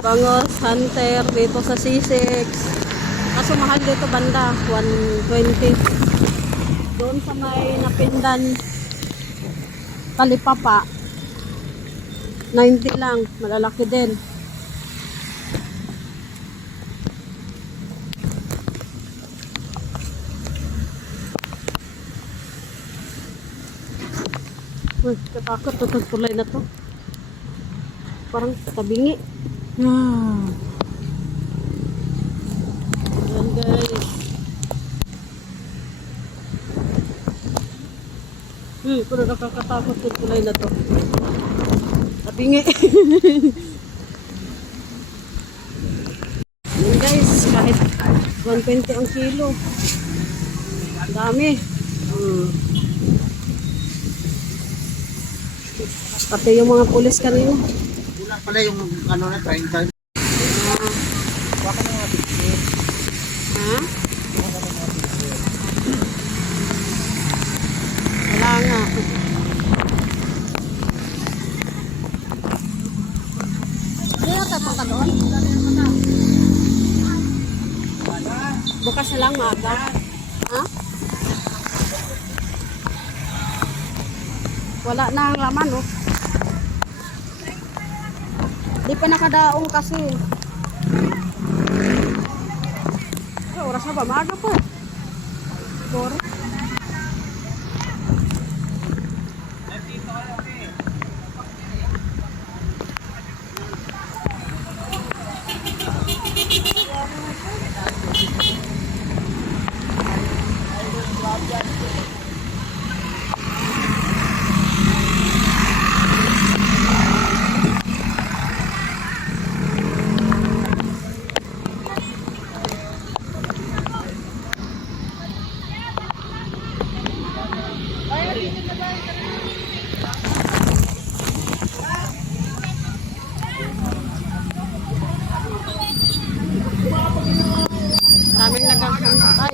Bangos Hunter dito sa C6. Kaso mahal dito banda, 120. Doon sa may Napindan Talipapa, 90 lang, malalaki din. Uy, katakot itong tulay na to. Parang tabingi. Ayan guys. Pero nakakatakot yung tulay na to. Tabingi. Ayan guys, kahit 120 ang kilo. Ang dami. Pati yung mga pulis kanina. Kulang pala yung ano na 30. Baka na nga picture. Ha? Wala nga. Hindi na tayo punta doon. Bukas na lang maaga. Ha? Wala na ang laman, oh. Di pa nakadaong kasi. Oras na ba? Maaga pa. 4. Daming nagkakantay.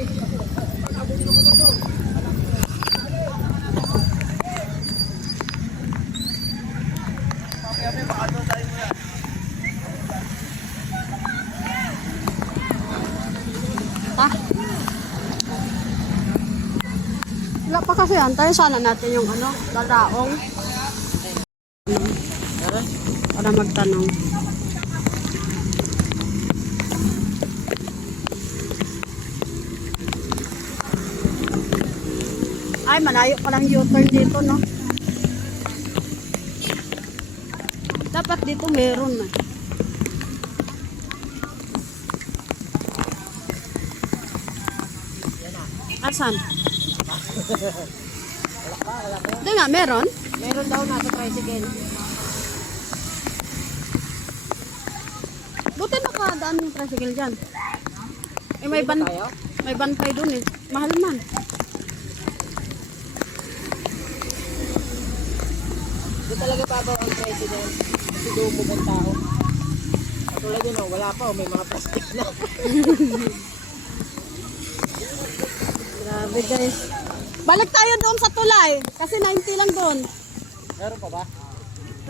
Wala pa kasi antay. Sana natin yung ano, lalaong. Para magtanong. Ay, malayo palang U-turn dito, no? Dapat dito meron na. Asan? Hindi nga, meron? Meron daw nasa tricycle. Buti nakadaan yung tricycle dyan. Eh, may banpay dun eh. Mahal man. Doon talaga babaw ang tricycle. Kasi dumog ang tao. Katulad yun, oh, wala pa, oh, may mga plastic na. Grabe guys. Balik tayo doon sa tulay. Kasi 90 lang doon. Meron pa ba?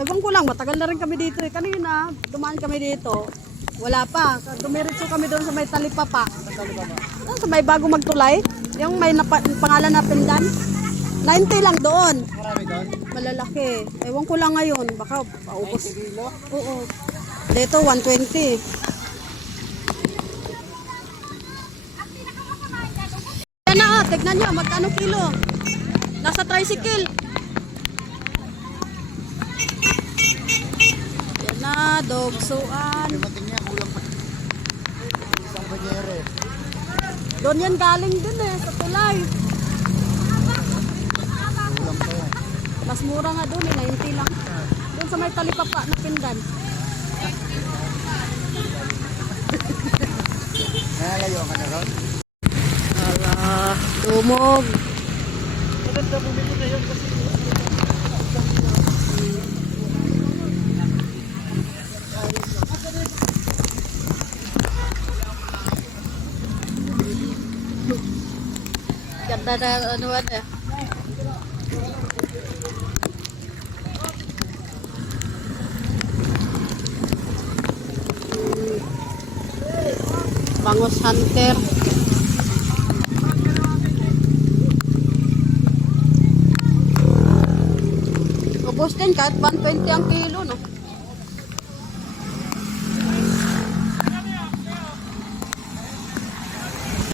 Ewan ko lang, matagal na rin kami dito eh. Kanina, dumaan kami dito. Wala pa. Dumiretso kami doon sa may Talipapa. Doon sa may bago magtulay. Yung may pangalan na Pindan. 90 lang doon. Marami doon? Malalaki. Ewan ko lang ngayon. Baka paubos. 90 kilo? Oo. Dito, 120. Yan na, tignan nyo. Magkano kilo? Nasa tricycle. Yan na, dogsuan. Dumating niya, kulang pa. Isang banyere. Doon yan galing din eh, sa tulay. Kulang pa yan. Mas mura nga doon eh, 90 lang. Doon sa may Talipapa na Pindan. Nalayo ka na ron? Ala, dumog. Maganda bumili na yun kasi. Ganda na ano eh. Bangus Hunter. Ubos din kahit 120 ang kilo, no?